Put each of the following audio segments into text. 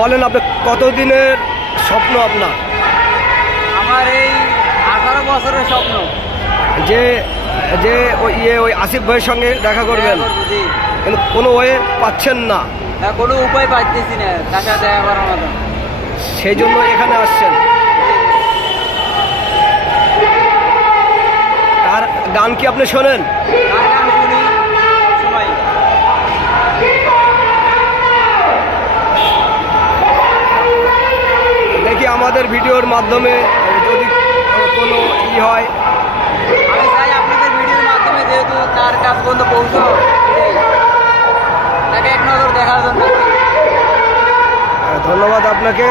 বলেন আপনি কতদিনের স্বপ্ন আপনার? আমার এই 18 বছরের স্বপ্ন যে যে ওই আসিফ ভাইয়ের সঙ্গে দেখা করবেন, জি। কিন্তু কোনো ওয়ে পাচ্ছেন না, হ্যাঁ, কোনো উপায় পাইতেছি না তার সাথে দেখা করার মতো। সেই জন্য এখানে আসছেন। তার গান কি আপনি শোনেন? তার গান শুনি সবসময়। দেখি আমাদের ভিডিওর মাধ্যমে যদি কোনো হয়, আমি চাই আপনাদের ভিডিওর মাধ্যমে যেহেতু তার কাজ পর্যন্ত পৌঁছো, তাকে এক নজর দেখার জন্য। ধন্যবাদ আপনাকে।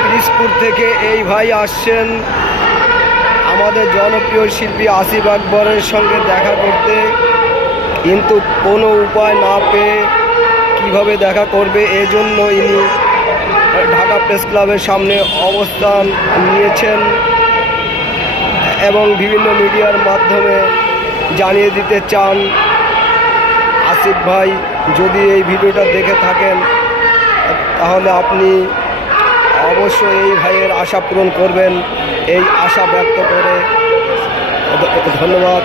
পিরিজপুর থেকে এই ভাই আসছেন আমাদের জনপ্রিয় শিল্পী আসিফ আকবরের সঙ্গে দেখা করতে, কিন্তু কোনো উপায় না পেয়ে কিভাবে দেখা করবে এজন্য ইনি ঢাকা প্রেস ক্লাবের সামনে অবস্থান নিয়েছেন এবং বিভিন্ন মিডিয়ার মাধ্যমে জানিয়ে দিতে চান, আসিফ ভাই যদি এই ভিডিওটা দেখে থাকেন তাহলে আপনি অবশ্যই এই ভাইয়ের আশা পূরণ করবেন, এই আশা ব্যক্ত করে ধন্যবাদ।